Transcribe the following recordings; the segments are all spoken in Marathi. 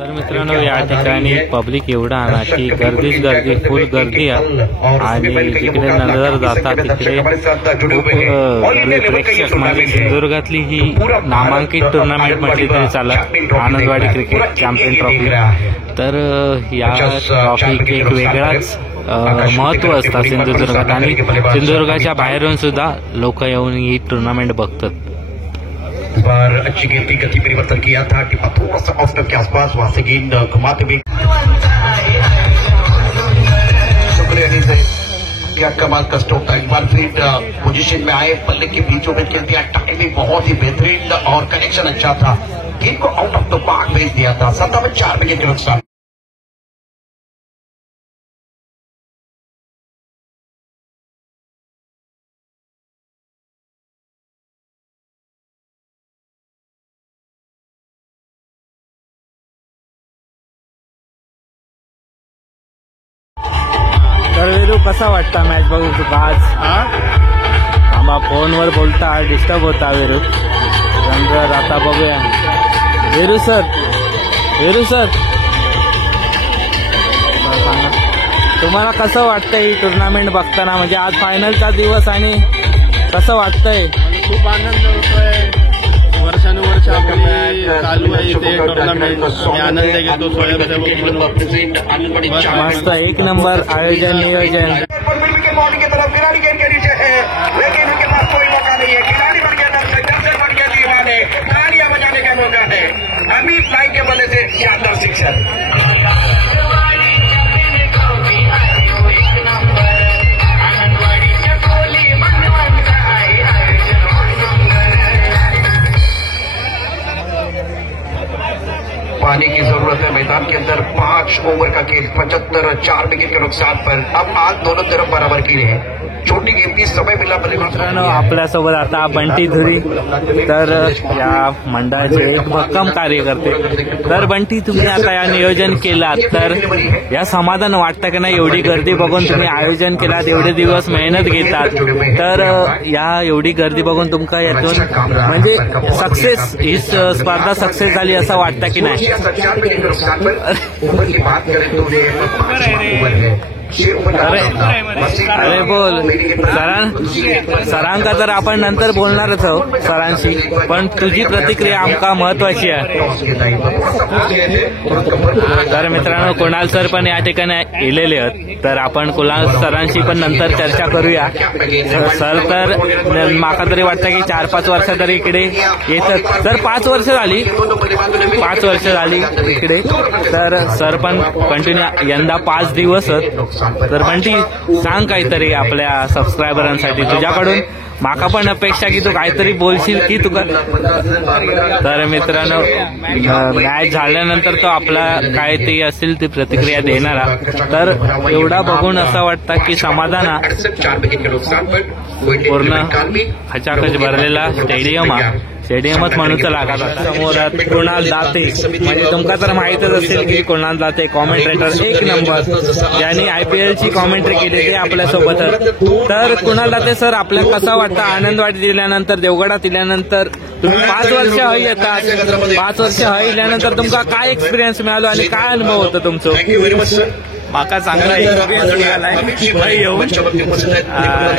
तर मित्रांनो, या ठिकाणी पब्लिक एवढा आला की गर्दीच गर्दी, फुल गर्दी आहे आणि जिकडे नजर जातात तिकडे खूप गर्दी. प्रेक्षक म्हणजे सिंधुदुर्गातली ही नामांकित टुर्नामेंट म्हटली तरी चालत, आनंदवाडी क्रिकेट चॅम्पियन ट्रॉफी. तर या ट्रॉफी एक वेगळाच महत्त्व असतं सिंधुदुर्गात आणि सिंधुदुर्गाच्या बाहेरून सुद्धा लोक येऊन ही टूर्नामेंट बघतात. इस बार अच्छी गेंद की गति परिवर्तन किया था, टिप्पा थोड़ा सा ऑफ स्टंप के आसपास, वहां से गेंद घुमाते हुए क्या कमाल का स्ट्रोक था। एक बार फिर पोजीशन में आए, बल्ले के बीचों में खेल दिया, टाइमिंग बहुत ही बेहतरीन और कनेक्शन अच्छा था, गेंद को आउट ऑफ द पार्क भेज दिया था। 7 में 4 विकेट के नुकसान। तर वेरू, कसा वाटता मॅच बघू तुका आज? आम्हा फोनवर बोलता डिस्टर्ब होता वेरू. नंतर आता बघूया. वेरू सर सांगा, तुम्हाला कसं वाटतंय ही टुर्नामेंट बघताना? म्हणजे आज फायनलचा दिवस आणि कसं वाटतंय? खूप आनंद होतोय. वर्षानुवर्ष आपली चालू आहे इथे टुर्नामेंट. मी आनंद घेतो स्वयंसेवक म्हणून. मस्त, एक नंबर आयोजन नियोजन. की तरफ खिलाड़ी गेंद के नीचे है, लेकिन उनके पास कोई मौका नहीं है। खिलाड़ी बन गया, दर्शक बन गया, दीवाने तालियां बजाने का मौका है। अमित नाइक के बल्ले से शानदार सिक्सर। पानी की जरूरत है मैदान के अंदर। 5 ओवर का खेल, 75, 4 विकेट के नुकसान पर अब आज दोनों तरफ बराबर की रहे। छोटी गेम की समय मिला मित्रांनो, आपल्यासोबत आता बंटी धुरी, तर या मंडळाचे एक भक्कम कार्यकर्ते. तर बंटी, तुम्ही आता या नियोजन केलात तर या समाधान वाटतं की नाही? एवढी गर्दी बघून तुम्ही आयोजन केलात, एवढे दिवस मेहनत घेतात, तर या एवढी गर्दी बघून तुमका यातून म्हणजे सक्सेस, ही स्पर्धा सक्सेस झाली असं वाटतं की नाही? अरे बोल सरांका तर आपण नंतर बोलणारच आहोत सरांशी, पण तुझी प्रतिक्रिया आमका महत्वाची आहे. तर मित्रांनो, कुणाल सर पण या ठिकाणी येलेले आहेत, तर आपण कुणाल सरांशी पण नंतर चर्चा करूया. सर तर माका तरी वाटतं की 4-5 वर्ष तरी इकडे येतात. तर 5 वर्ष झाली इकडे. तर सर पण कंटिन्यू यंदा 5 दिवस. तर बंटी, सांग काहीतरी आपल्या सबस्क्रायबरांसाठी तुझ्याकडून. माका पण अपेक्षा की तू काहीतरी बोलशील की तुका. तर मित्रांनो, मॅच झाल्यानंतर तो आपला काय ते असेल ती प्रतिक्रिया देणारा. तर एवढा बघून असं वाटतं की समाधान पूर्ण खचाखच भरलेला स्टेडियमच म्हणूच लागत. समोर कुणाल दाते, म्हणजे तुमका तर माहितच असेल की कुणाल दाते कॉमेंट्रेटर एक नंबर, ज्यांनी IPL ची कॉमेंट्री केली ते आपल्यासोबत. तर कुणाल दाते सर, आपल्याला कसा वाटतं आनंदवाडी दिल्यानंतर, देवगडात दिल्यानंतर? तुम्ही 5 वर्ष हय येतात, 5 वर्ष हय दिल्यानंतर तुमका काय एक्सपिरियन्स मिळालो आणि काय अनुभव होतो तुमचं? माका चांगला एक्सपिरियन्स मिळालाय. येऊन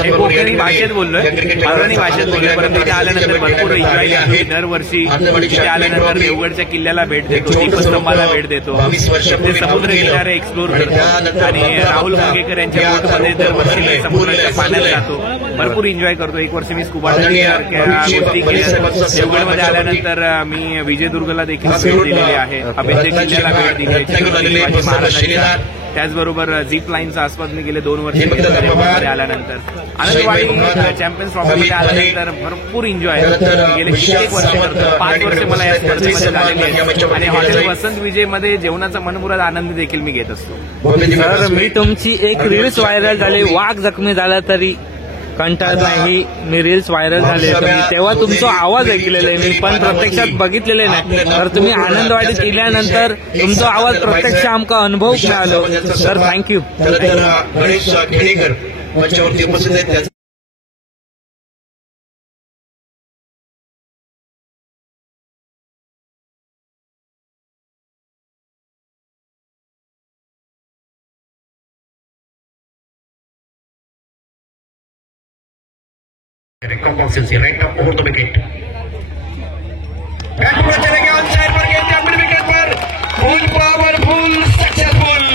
हे कोकणी भाषेत बोललोय, मराठी भाषेत बोललोय, परंतु इथे आल्यानंतर भरपूर एन्जॉय करतो. दरवर्षी इथे आल्यानंतर देवगडच्या किल्ल्याला भेट देतो, दीपस्तंभाला भेट देतो, ते समुद्र किनारे एक्सप्लोर करतो आणि राहुल मंगेकर यांच्या बोटमध्ये दरवर्षी समुद्राच्या पाण्यात जातो. भरपूर एन्जॉय करतो. एक वर्ष मी स्कुबा डायव्हिंग गोष्टी केल्या. देवगडमध्ये आल्यानंतर मी विजयदुर्गला देखील भेट दिलेली आहे, अभेद्य किल्ल्याला भेट दिली, महाराजांच्या. त्याचबरोबर झीप लाईनचा आसपास मी गेले 2 वर्ष आल्यानंतर. आनंदवाडी चॅम्पियन्स ट्रॉफीमध्ये आल्यानंतर भरपूर एन्जॉय गेले कित्येक वर्ष करतो. 5 वर्ष मला या स्पर्धेमध्ये झालेली आहे आणि हॉटेल वसंत विजयमध्ये जेवणाचा मनमुराद आनंद देखील मी घेत असतो. सर, मी तुमची एक रील्स व्हायरल झाली, वाघ जखमी झाला तरी कंटाळत नाही, मी रील्स व्हायरल झाले. तेव्हा तुमचा आवाज ऐकलेला आहे मी, पण प्रत्यक्षात बघितलेले नाही. तर तुम्ही आनंदवाडीत गेल्यानंतर तुमचा आवाज प्रत्यक्ष आमका अनुभव मिळालो. तर थँक्यू. गणेश खेडेकर मंचावरती उपस्थित आहेत. कॉम्पॉक्सिल से right up over the wicket, bat चले गया ऑन साइड पर, गेंद अंदर विकेट पर, फुल पावरफुल सक्सेसफुल,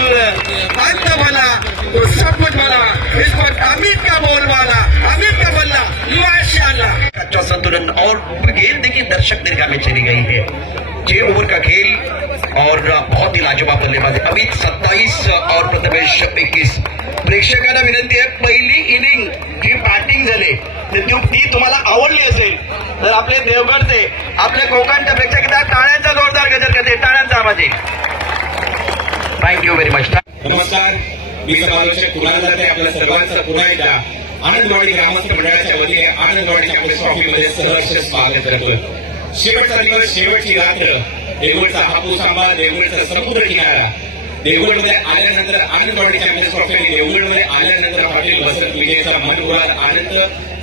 अंत वाला तो सब कुछ वाला, इस पर अमित का बोल वाला, अमित का बल्ला माशाल्लाह, अच्छा संतुलन और गेंद देखिए दर्शक दीर्घा में चली गई है। 6 ओव्हर का खेल और बहुत ही लाजवाब बल्लेबाजी, अमित 27 और प्रथमेश 21। प्रेक्षकांना विनंती आहे, पहिली इनिंग जी बॅटिंग झाली ती तुम्हाला आवडली असेल तर आपले देवगडचे, आपल्या कोकणच्या प्रेक्षकांना टाळ्यांचा जोरदार गजर करते, टाळ्यांचा आवाज आहे। Thank you very much. नमस्कार, मी समालोचक कुणाल जाते आपल्या सर्वांचं पुन्हा एकदा आनंदवाडी ग्रामस्थ मंडळाच्या वतीने आनंदवाडी चॅम्पियन्स ट्रॉफीमध्ये सहर्ष स्वागत करतो। शेवटचा दिवस, शेवटची रात्र, देवगडचा हापूस आंबा, देवगडचा समुद्र किनारा, देवगडमध्ये आल्यानंतर आनंदवाडी चॅम्पियन्स ट्रॉफी आणि देवगडमध्ये आल्यानंतर हॉटेल वसंत विजयचा मनमुराद आनंद,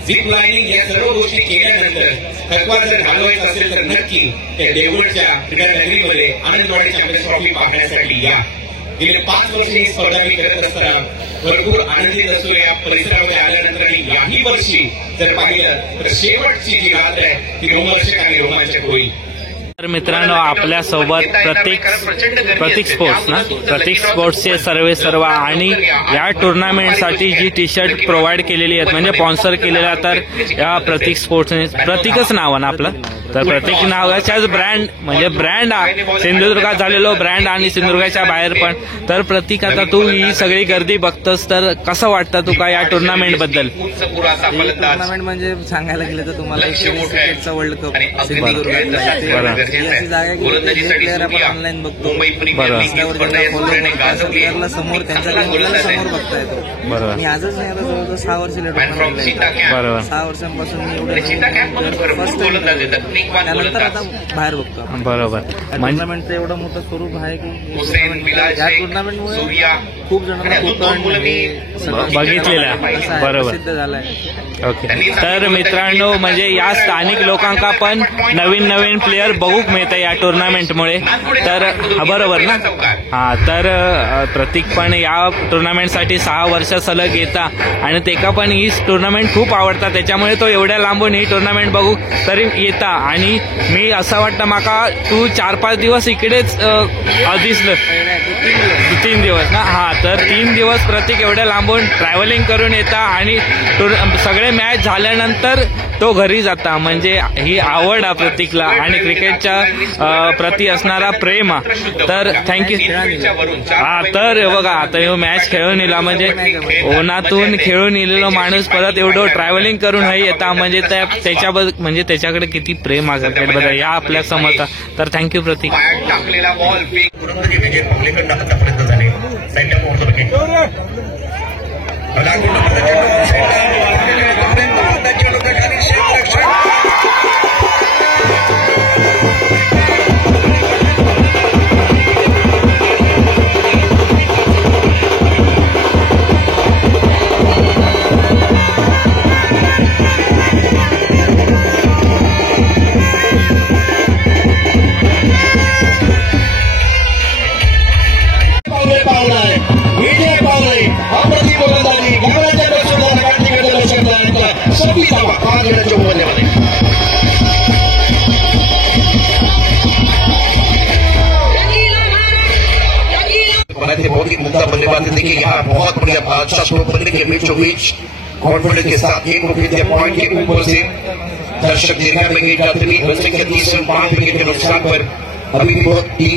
झिप लाईनिंग या सर्व गोष्टी केल्यानंतर थकवा जर घालवायचा असेल तर नक्की त्या देवगडच्या क्रीडा नगरीमध्ये आनंदवाडी चॅम्पियन्स ट्रॉफी पाहण्यासाठी या। गेले 5 वर्ष ही स्पर्धा मी करत असताना भरपूर आनंदित असतो या परिसरामध्ये आल्यानंतर, आणि याही वर्षी जर पाहिलं तर शेवटची जी रात्र आहे ती रोमांचक आणि रोमांचक होईल। तर मित्रांनो, आपल्यासोबत प्रतीक स्पोर्ट्स ना, प्रतीक स्पोर्ट्सचे सर्व आणि या टुर्नामेंटसाठी जी टी शर्ट प्रोव्हाइड केलेली आहेत म्हणजे स्पॉन्सर केलेल्या, तर या प्रतीक स्पोर्ट्सने, प्रतीकच नाव ना आपलं, तर प्रतीक नावाच्याच ब्रँड म्हणजे ब्रँड सिंधुदुर्गात झालेलो ब्रँड आणि सिंधुदुर्गाच्या बाहेर पण। तर प्रतीक, आता तू ही सगळी गर्दी बघतोस तर कसं वाटतं तुका या टुर्नामेंट बद्दल? टुर्नामेंट म्हणजे सांगायला गेलं तर तुम्हाला क्रिकेटचा वर्ल्ड कप सिंधुदुर्गात अशी जागा की जे प्लेअर आपण ऑनलाईन बघतो, प्लेअरला समोर त्यांचा समोर बघता येतो। आणि आजच नाही, आता जवळजवळ 6 वर्ष लेट होणार, 6 वर्षांपासून मी एवढं फर्स्ट त्यानंतर आता बाहेर बघतो। बरोबर, टुर्नामेंटचं एवढं मोठं स्वरूप आहे की या टुर्नामेंटमुळे खूप जणांना बघितलेला, बरोबर सिद्ध झालाय। ओके, तर मित्रांनो, म्हणजे या स्थानिक लोकांका पण नवीन प्लेयर बघूक मिळतं या टुर्नामेंटमुळे, तर बरोबर ना? हा, तर प्रतीक पण या टुर्नामेंटसाठी 6 वर्ष सलग येता आणि तेका पण ही टुर्नामेंट खूप आवडता, त्याच्यामुळे तो एवढ्या लांबून ही टुर्नामेंट बघू तरी येता। आणि मी असं वाटतं माका तू 4-5 दिवस इकडेच दिसलं, 3 दिवस ना? हा, तर 3 दिवस प्रतीक एवढ्या लांबून ट्रॅव्हलिंग करून येता आणि सगळे मॅच झाल्यानंतर तो घरी जाता, म्हणजे ही आवड आहे प्रतीकला आणि क्रिकेटच्या प्रती असणारा प्रेम। तर थँक्यू। हा, तर बघा, आता ह्यो मॅच खेळून येला, म्हणजे उन्हातून खेळून येलेलो माणूस परत एवढं ट्रॅव्हलिंग करून येता, म्हणजे त्याच्याबद्दल, म्हणजे त्याच्याकडे किती प्रेम आहे क्रिकेटबद्दल या आपल्या समजता। तर थँक्यू प्रतीक। टाकलेला बॉल पब्लिकडनं आतापर्यंत झाले, बहुत ही मुद्दा बल्लेबाजी देखिए, यहाँ बहुत बढ़िया अच्छा स्ट्रोक बनने के बीचों बीच कॉन्फिडेंस के साथ 1 विकेट पॉइंट के ऊपर से दर्शक दीर्घा में गई जाती है के 30-5 विकेट के नुकसान पर अभी भी बहुत ही।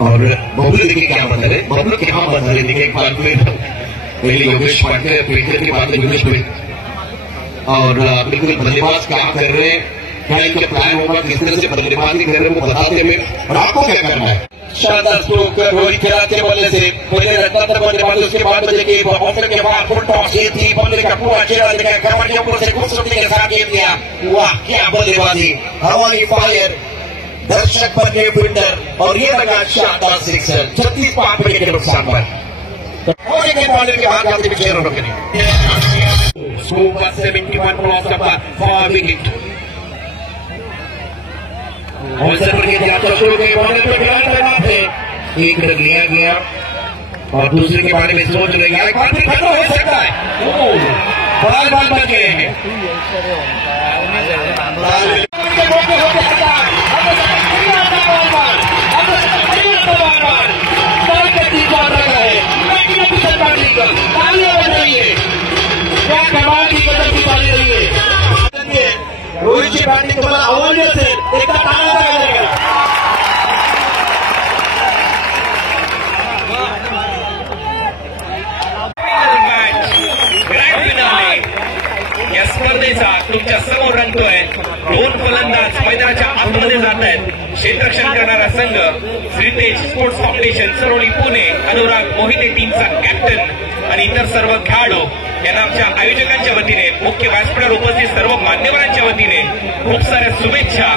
और बबलू देखिए क्या बदल है, बबलू क्या बदल है, देखिए एक बार फिर पहले योगेश पाटिल फिल्टर के बाद योगेश में, और बिल्कुल बल्लेबाज क्या कर रहे हैं, क्या इनके प्लान होगा, किस तरह से बल्लेबाजी कर रहे हैं वो बताते हुए, और आपको क्या करना है। शानदार स्ट्रोक रोहित खिलाड़ी के बल्ले से पहले रत्नाकर बल्लेबाजी, उसके बाद बल्ले के ऑफर के बाद फुल टॉस ये थी, बल्ले का पूरा चेहरा दिखाया, कमर के ऊपर से खूबसूरती के साथ ये दिया, वाह क्या बल्लेबाजी, हवाई फायर, दर्शक पर के फिल्टर, और ये लगा शानदार सिक्सर 36-5 विकेट के नुकसान पर। और एक बॉलर के बाद जाते पीछे रनों के लिए सुपर 71 क्रॉस का 4 विकेट। अवसर पर शुरू के बॉलर पे खिलाड़ी थे, एक रन लिया गया और दूसरे के बारे में सोच रहे हैं, एक बार फिर खत्म हो सकता है। रोहितची बॅटिंग तुम्हाला आवडली असेल एकदा या स्पर्धेचा तुमच्या समोर रंगतोय. दोन फलंदाज मैदानाच्या आतमध्ये जात आहेत. क्षेत्ररक्षण करणारा संघ श्रीतेज स्पोर्ट्स फाउंडेशन सरोली पुणे, अनुराग मोहिते टीमचा कॅप्टन आणि इतर सर्व खेळाडू यांना आमच्या आयोजकांच्या वतीने, मुख्य व्यासपीठावर उपस्थित सर्व मान्यवरांच्या वतीने खूप साऱ्या शुभेच्छा.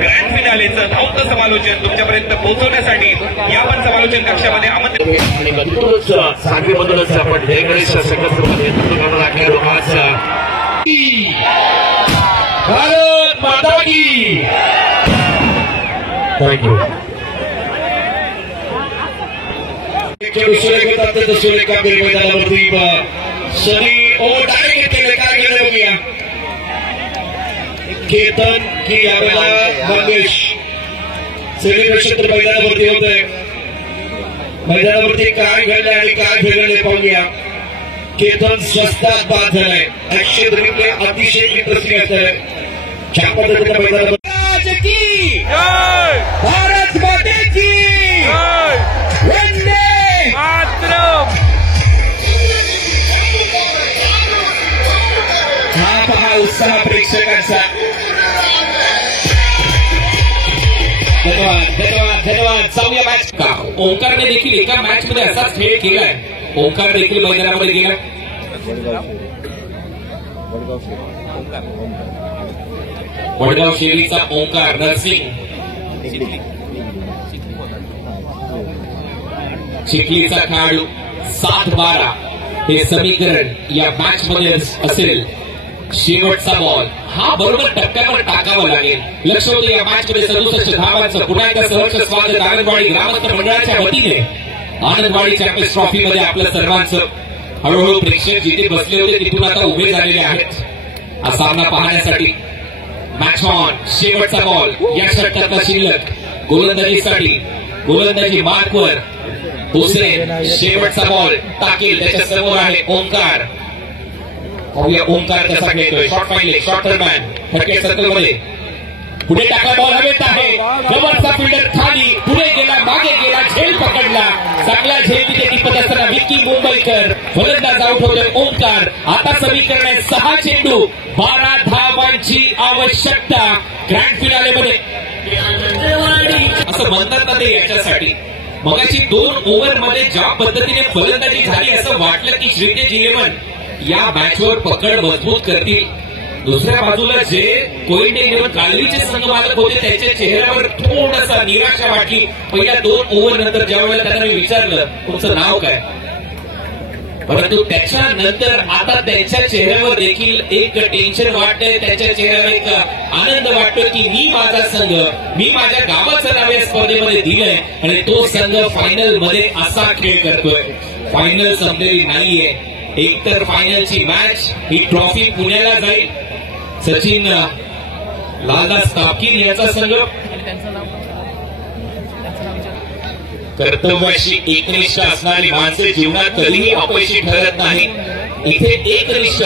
ग्रँड फिनालेचं भव्य समालोचन तुमच्यापर्यंत पोहोचवण्यासाठी या पण समालोचन कक्षामध्ये आमंत्रित आणि गणितच सांगलीमधूनच आपण जय गणेश संघटनेमध्ये खेळाडू आज भारत माता की. थँक्यू. खेळू घेतात तर सुरेखा बेल मैदानावरती सनी ओव्हर डायरेक्ट घेतलेले काय केलं मी केतन की यावेळेला मंगेश सेलिब्रेशन तर मैदानावरती होत आहे. मैदानावरती काय घडलं आणि काय घडलं पाहूया. केतन स्वस्तात बाद झालाय. ऍक्शन रिप्ले अतिशय इंटरेस्टिंग असणार आहे. छान पद्धतीने मैदानावर भारत मातेची वंदे मातरम. हा पहा उत्साह प्रेक्षकांचा. धन्यवाद धन्यवाद धन्यवाद. जाऊया मॅच. ओंकारने देखील एका मॅच मध्ये असाच खेळ केलाय. ओंकार देखील मैदानामध्ये गेला. वडगाव शेरीचा ओंकार नरसिंग, चिखलीचा खेळाडू 7-12 हे समीकरण या मॅच मध्ये असेल. शेवटचा बॉल हा बरोबर टप्प्यावर टाकावा लागेल. लक्ष होतं या मॅच मध्ये 67 धावांचं पुन्हा एकदा सहर्ष स्वागत आनंदवाडी ग्रामस्थ मंडळाच्या वतीने. आनंदवाडी चॅम्पियन्स ट्रॉफी मध्ये आपलं सर्वांचं. हळूहळू प्रेक्षक जिथे बसले होते तिथून आता उभे झालेले आहेत हा सामना पाहण्यासाठी. Match on. शेवटचा बॉल या षटकातला शिल्लक गोलंदाजीसाठी. गोलंदाजी मार्कवर हुसेन. शेवटचा बॉल टाकेल. त्याच्या समोर आहे ओंकार. पाहूया ओंकार कसा खेळतोय. Short fine leg, short third man थर्केट सर्कलमध्ये. पुढे टाकला बॉल हवेत आहे. जवळचा फिल्डर खाली पुढे गेला, मागे गेला, झेल पकडला. चांगला झेल तिथे टिपत असताना विक्की मुंबईकर फलंदाज आउट होतोय. ओंकार. आता समीकरण आहे 6 चेंडू 12 धावांची आवश्यकता ग्रँड फिनालेमध्ये. असं म्हणतात ना ते याच्यासाठी. मगाची 2 ओव्हरमध्ये ज्या पद्धतीने फलंदाजी झाली असं वाटलं की श्रीतेज 11 या मॅचवर पकड मजबूत करतील. दुसऱ्या बाजूला जे कोयंडे 11 कालवीचे संघ मालक होते त्यांच्या चेहऱ्यावर थोडासा निराशा वाटली. पहिल्या 2 ओव्हर नंतर ज्या वेळेला त्यांना मी विचारलं तुमचं नाव काय, परंतु त्याच्यानंतर आता त्यांच्या चेहऱ्यावर देखील एक टेन्शन वाटतंय. त्यांच्या चेहऱ्यावर एक आनंद वाटतोय की मी माझा संघ, मी माझ्या गावाचं नाव या स्पर्धेमध्ये दिलंय आणि तो संघ फायनल मध्ये असा खेळ करतोय. फायनल संपलेली नाहीये. एकतर फायनलची मॅच ही ट्रॉफी पुण्याला जाईल. सचिन लालदास तापकीर याचा संघ. कर्तव्याशी एकनिष्ठ असणारी माणसं जीवनात कधीही अपयशी ठरत नाही. इथे एकनिष्ठ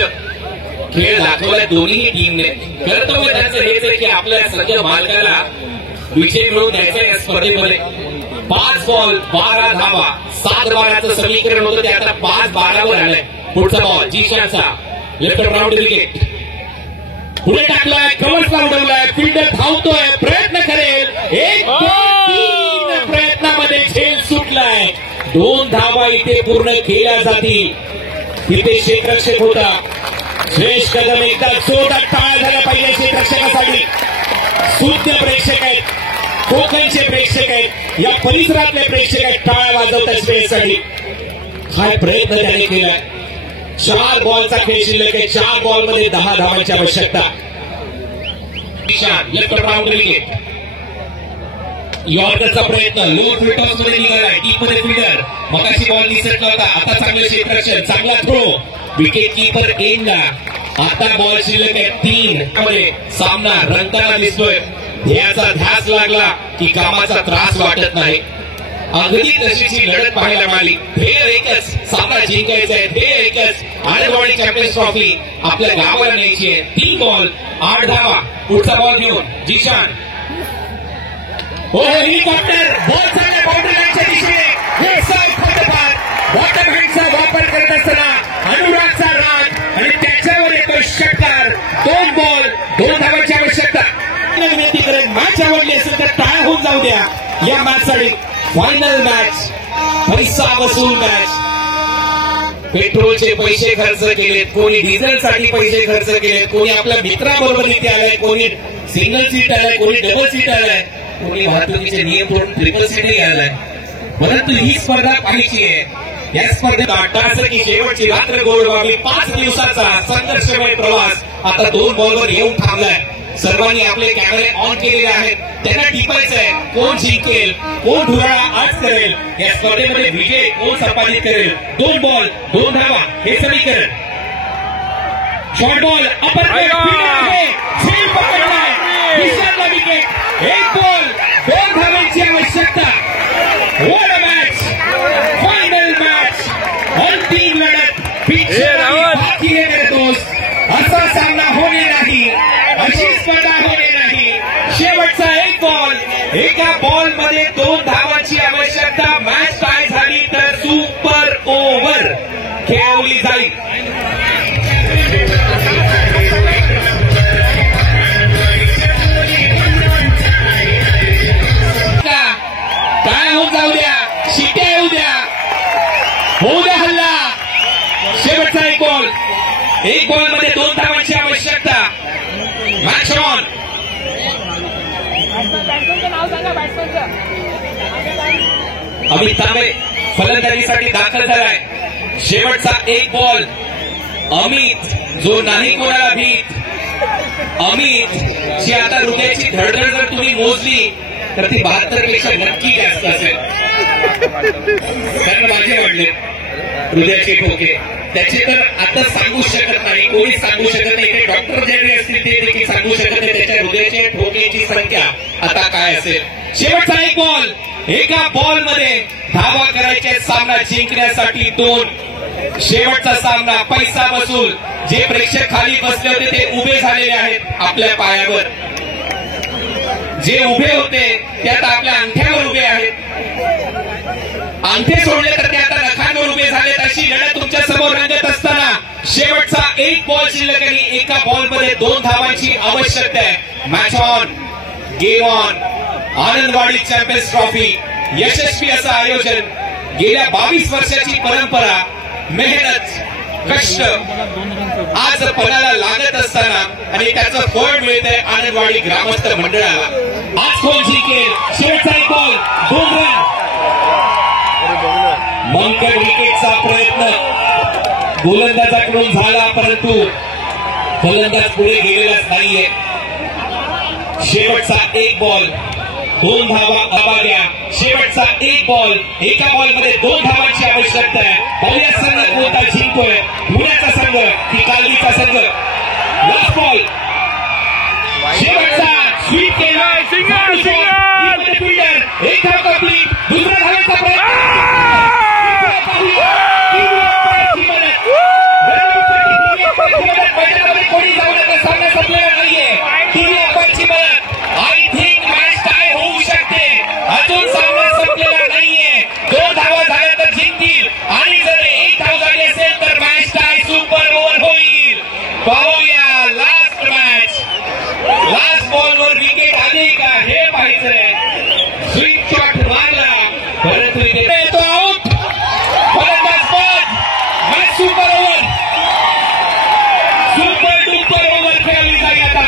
खेळ दाखवला दोन्ही टीमने. कर्तव्य त्यांचं हेच आहे की आपल्या संघ मालकाला विजय मिळवून द्यायचा या स्पर्धेमध्ये. 5 बॉल 12 धावा. 7-12चं समीकरण होतं ते आता 5-12 वर आलंय. पुढचा बॉल जीशाचा लेफ्ट राऊंड विकेट. पुढे टाकलाय, कव्हर उडवलाय, फिल्डर धावतोय, प्रयत्न करेल. 1-2-3 प्रयत्नामध्ये झेल सुटलाय. 2 धावा इथे पूर्ण केल्या जातील. तिथे क्षेत्ररक्षक होता श्रेष कदम. एकदा जोरदार टाळ्या झाल्या पाहिजे क्षेत्ररक्षकासाठी. सुज्ञ प्रेक्षक आहेत, कोकणचे प्रेक्षक आहेत, या परिसरातले प्रेक्षक आहेत. टाळ्या वाजवतात श्रेयसाठी. हा प्रयत्न त्याने केलाय. 4 बॉलचा खेळ शिल्लक आहे. 4 बॉलमध्ये 10 धावांची आवश्यकता. Left round wicket. यॉर्करचा प्रयत्न लो फिल्टॉस मध्ये निघालाय. टीममध्ये फिल्डर मगाशी बॉल निसटला होता. आता चांगलं क्षेत्ररक्षण, चांगला थ्रो. विकेट कीपर एंडला आता बॉल शिल्लक आहे 3 मध्ये सामना रंगताना दिसतोय. ध्येयाचा ध्यास लागला की कामाचा त्रास वाटत नाही. अगदी तशीची लढत पाहायला मिळाली. ध्येय एकच, सामना जिंकायचा आहे. ध्येय एकच, आनंदवाडी चॅम्पियन्स ट्रॉफी आपल्या गावाला न्यायची आहे. 3 बॉल 8 धावा. पुढचा बॉल घेऊन जिशान. हेलिकॉप्टर बॉल चालला बाउंड्री लाईनच्या दिशेने. बॉटम हँडचा वापर करत असताना अनुरागचा राग आणि त्याच्यावर येतो षटकार. 2 बॉल 2 धावांची आवश्यकता. विनंती करेन, मॅच आवडली असेल तर टाळ्या होऊन जाऊ द्या या मॅचसाठी. फायनल मॅच, पैसा वसूल मॅच. पेट्रोलचे पैसे खर्च केलेत, कोणी डिझेलसाठी पैसे खर्च केलेत, कोणी आपल्या मित्राबरोबर इथे आलाय, कोणी सिंगल सीट आलाय, कोणी डबल सीट आलाय, कोणी वाहतुकीचे नियम तोडून ट्रिपल सीटही आलाय. परंतु ही स्पर्धा पाहायची आहे. या स्पर्धेत वाटतं की शेवटची रात्र गोड व्हावी. 5 दिवसाचा संघर्षमय प्रवास आता 2 बॉलवर येऊन थांबलाय. सर्वांनी आपले कॅमेरे ऑन केलेले आहेत. त्यांना टिपायचं आहे कोण जिंकेल, कोण धुराळा आज करेल. या स्पर्धेमध्ये विजय कोण संपादित करेल. 2 बॉल 2 धावा हे समीकरण. शॉर्ट बॉल अपर झेल पकडलाय. विशालला विकेट. 1 बॉल 2 धावांची आवश्यकता. What a match, final match, अंतिम लढत. बाकी है मेरे दोस्त, असा सामना होणे नाही, अशी स्पर्धा होणे नाही. शेवटचा 1 बॉल, एका बॉल मध्ये 2 धावांची आवश्यकता. मॅच काय झाली तर सुपर ओव्हर खेळवली जाईल. काय होऊन जाऊ द्या, शिट्या येऊ द्या, होऊ द्या हल्ला. शेवटचा 1 बॉल, 1 बॉल मध्ये 2 धावांची आवश्यकता. Match on. अमित तांबे फलंदाजीसाठी दाखल झालाय. शेवटचा 1 बॉल. अमित जो नाही कोणाला भीत, अमित ची आता हृदयाची धडधड जर तुम्ही मोजली तर ती 72 पेक्षा नक्की जास्त असेल. कारण माझे वाढले हृदयाचे ठोके, त्याचे तर आता सांगू शकत नाही, कोणी सांगू शकत नाही. ते डॉक्टर जे असतील ते देखील सांगू शकत नाही त्याच्या हृदयाच्या ठोकेची संख्या आता काय असेल. शेवटचा 1 बॉल, एका बॉल मध्ये धावा करायचे. सामना जिंकण्यासाठी 2. शेवटचा सामना पैसा वसूल. जे प्रेक्षक खाली बसले होते ते उभे झालेले आहेत आपल्या पायावर. जे उभे होते ते आता आपल्या अंगठ्यावर उभे आहेत. अंगठे सोडले तर ते आता नखांवर उभे झालेत. अशी लढत तुमच्या समोर रंगत असताना शेवटचा 1 बॉल शिल्लक आणि एका बॉलमध्ये 2 धावांची आवश्यकता आहे. Match on, game on. Anandwadi champions trophy यशस्वी असं आयोजन, गेल्या 22 वर्षाची परंपरा, मेहनत, कष्ट आज पणाला लागत असताना आणि त्याचं फळ मिळतंय आनंदवाडी ग्रामस्थ मंडळाला. आज कोण जिंकेल. शेवटचा 1 बॉल 2 रन. मंकड विकेटचा प्रयत्न गोलंदाजाकडून झाला परंतु फलंदाज पुढे गेलेलाच नाहीये. शेवटचा 1 बॉल 2 धावा अबाद्या. शेवटचा 1 बॉल, एका बॉलमध्ये 2 धावांची आवश्यकता आहे. पहिला संघ कोणता जिंकतोय, पुण्याचा संघ की कालवीचा संघ. लास्ट बॉल, शेवटचा स्वीप केला. फिल्डर 1 धाव कंप्लीट. दुसऱ्या धावेचा प्रयत्न. मैदानामध्ये कोणी जाऊ नका, सामना संपलेला नाहीये. टीव्ही अपॉनची मदत. आय थिंक मॅच काय होऊ शकते. अजून सामना संपलेला नाहीये. 2 धावा झाल्या तर जिंकतील आणि जर 1 धाव झाली असेल तर मॅच काय सुपर ओव्हर होईल. पाहूया लास्ट मॅच. लास्ट बॉलवर विकेट आली का हे पाहायचंय. स्वीप शॉट मारला परंतु येतो आउट. फलंदाज बाद. Match super over, super duper over खेळली जाईल आता.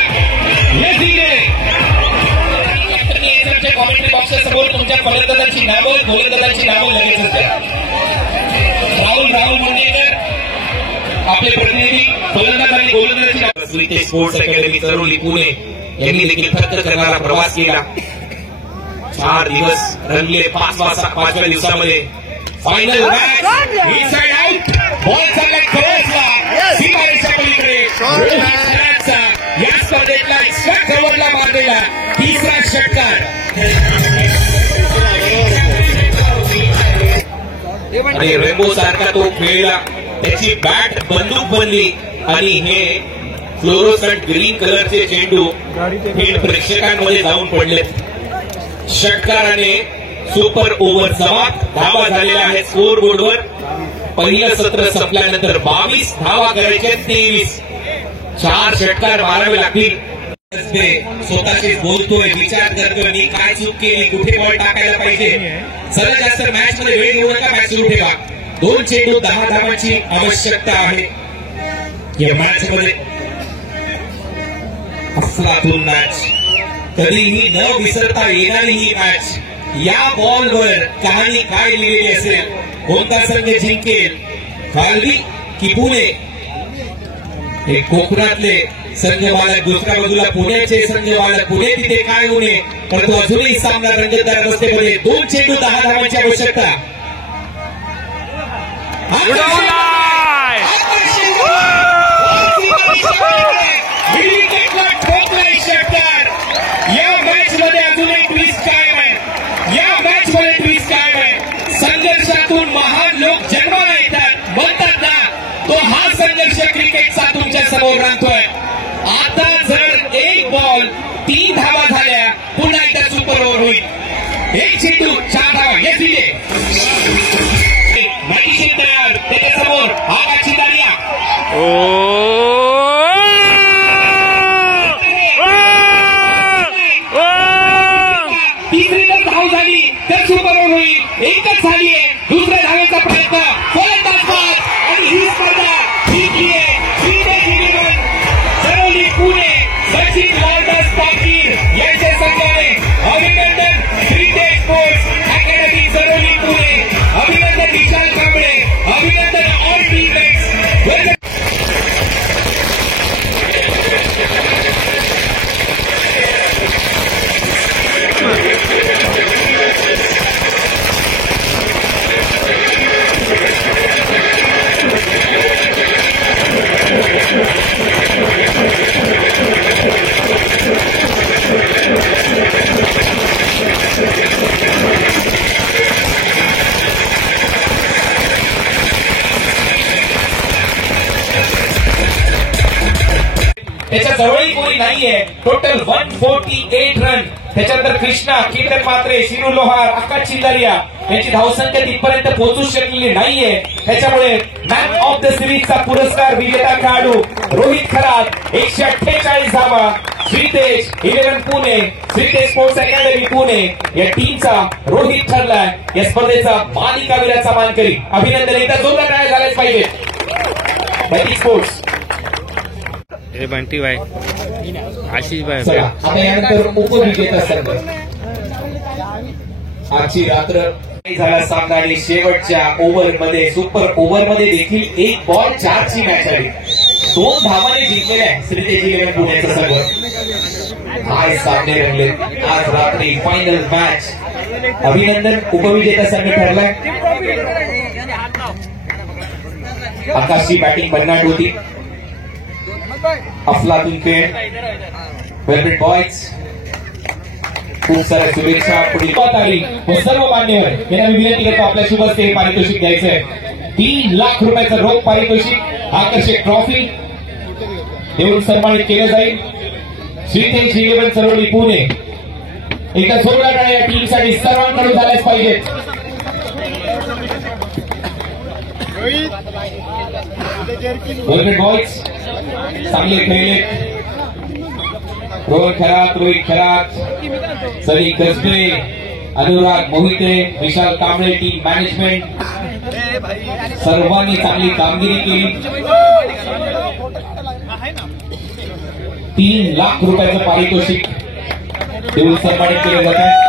कॉमेंट्री बॉक्स समोर तुमच्या फलंदाजांची नावं, गोलंदाजांची नावं लगेचच द्या. राहुल मुंडेकर आपले प्रतिनिधी, फलंदाज आणि गोलंदाजांची नावं. स्पोर्ट्स अकॅडमी तरुणी पुणे यांनी देखील थक्क करणारा प्रवास केला. 4 दिवस रंगले. 5व्या दिवसामध्ये final match. Inside out. Ball चालला क्रॉसला. सीमारेषा पलीकडे. षटकार आणि रेनबो सारखा तो खेळला, त्याची बॅट बंदूक बनली आणि हे फ्लोरोसंट ग्रीन कलरचे चेंडू थेट प्रेक्षकांमध्ये जाऊन पडले. षटकाराने सुपर ओव्हर समाप्त. धावा झालेल्या आहेत स्कोर बोर्डवर. पहिलं सत्र संपल्यानंतर 22 धावा करायचे, 23. 4 षटकार मारावे लागतील. स्वतःशी बोलतोय, विचार करतोय, मी काय चूक केली, कुठे बॉल टाकायला पाहिजे. सर्वात जास्त मॅच मध्ये वेळ घेऊ नका, मॅच सुरू ठेवा. 2 चेंडू 10 धावांची आवश्यकता आहे या मॅच मध्ये. अफलातून मॅच, कधीही न विसरता येणारी ही मॅच. या बॉलवर कहाणी काय लिहिलेली असेल, कोणता संघ जिंकेल, खालवी की पुणे. हे कोकणातले संघ मालक, दुसऱ्या बाजूला पुण्याचे संघ मालक. पुणे तिथे काय होणे, परंतु अजूनही सामना रंगतदार अवस्थेमध्ये. 2 चेंडू 10 धावांची आवश्यकता. या मॅच मध्ये अजून एक ट्विस्ट कायम आहे. या मॅच मध्ये ट्विस्ट कायम आहे. संघर्षातून महान लोक जन्माला येतात म्हणतात ना, तो हा संघर्ष क्रिकेटचा तुमच्या समोर राहतोय. आता जर एक बॉल 3 धावा झाल्या, पुन्हा एकदा सुपर ओव्हर होईल. 1 चेंडू 4 धावा. येस विजय माहिती तयार, त्याच्यासमोर हा बाचीदारिया. तिसरी जर धाव झाली तर सुपर ओव्हर होईल. 1च झालीये. दुसऱ्या धावेचा प्रयत्न, फलंदाज बाद आणि ही स्पर्धा जिंकली आहे श्रीदेश इलेव्हन सरोली पुणे. सचिन लालदास पाटील यांच्या संघाने. अभिनंदन श्रीदेश स्पोर्ट्स अकॅडमी सरोली पुणे. अभिनंदन विशाल कांबळे. अभिनंदन ऑल टीममेट्स. त्याच्या जवळही कोणी नाहीये. Total 148 run. त्याच्यानंतर कृष्णा, कीर्तन म्हात्रे, शिरू लोहार, आकाश चिंदारिया यांची धावसंख्या तिथपर्यंत पोहोचू शकलेली नाहीये. त्याच्यामुळे मॅन ऑफ द सिरीजचा पुरस्कार विजेता खेळाडू रोहित खरात 148 धावा. Shritej eleven Pune, Shritej sports academy Pune या टीमचा रोहित ठरलाय या स्पर्धेचा मालिकावीराचा मानकरी. अभिनंदन. एकदा जोरदार टाळ्या झाल्याच पाहिजे. बॅटिंग स्पोर्ट्स बंटी भाई, आशिष भाई. आता यानंतर उपविजेता संघ. आजची रात्र झाला सामना आणि शेवटच्या ओव्हरमध्ये, सुपर ओव्हरमध्ये देखील 1 बॉल 4 ची मॅच आली. 2 धावाने जिंकलेले आहे श्रीतेज इलेव्हन पुण्याचा संघ. काय सामने रंगले आज रात्री. Final match. अभिनंदन. उपविजेता संघ ठरलाय. आकाशची बॅटिंग भन्नाट होती. अफलातून खेळ. वेलबेट बॉयज खूप साऱ्या शुभेच्छा. पुढील आली हे सर्व मान्यवर यांना मी विनंती करतो आपल्या शुभ हस्ते हे पारितोषिक द्यायचंय. 3 लाख रुपयाचं रोख पारितोषिक, आकर्षक ट्रॉफी देऊन सन्मानित केलं जाईल. श्रीतेज इलेव्हन सरोली पुणे. एकदा जोरदार टाळ्या या टीमसाठी सर्वांकडून झाल्याच पाहिजेत. वेलबेट बॉयज चांगले खेळले. रोहन खरात, रोहित खरात, सनी कसबे, अनुराग मोहिते, विशाल कांबळे, टीम मॅनेजमेंट सर्वांनी चांगली कामगिरी केली. 3 लाख रुपयाचं पारितोषिक देऊन सन्मानित केलं जात आहे.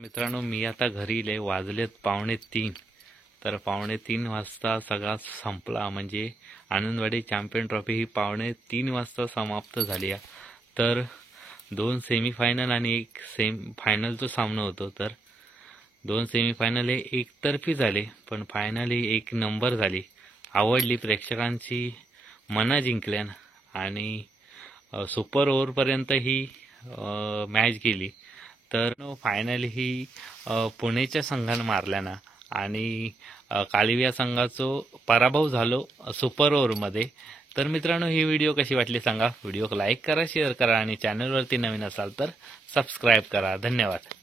मित्रांनो, मी आता घरी वाजलेत 2:45. तर 2:45 वाजता सगळा संपला. म्हणजे आनंदवाडी चॅम्पियन ट्रॉफी ही 2:45 वाजता समाप्त झाली आहे. तर 2 सेमीफायनल आणि 1 फायनलचा सामना होतो. तर 2 सेमीफायनल हे एकतर्फी झाले, पण फायनल ही 1 नंबर झाली. आवडली, प्रेक्षकांची मनं जिंकल्या आणि सुपर ओव्हरपर्यंत ही मॅच गेली. तर फायनल ही पुणेच्या संघानं मारल्यानं आणि कालिविया संघाचो पराभव झालो सुपर ओव्हरमध्ये. तर मित्रांनो, ही व्हिडिओ कशी वाटली सांगा. व्हिडिओ लाईक करा, शेअर करा आणि चॅनलवरती नवीन असाल तर सबस्क्राईब करा. धन्यवाद.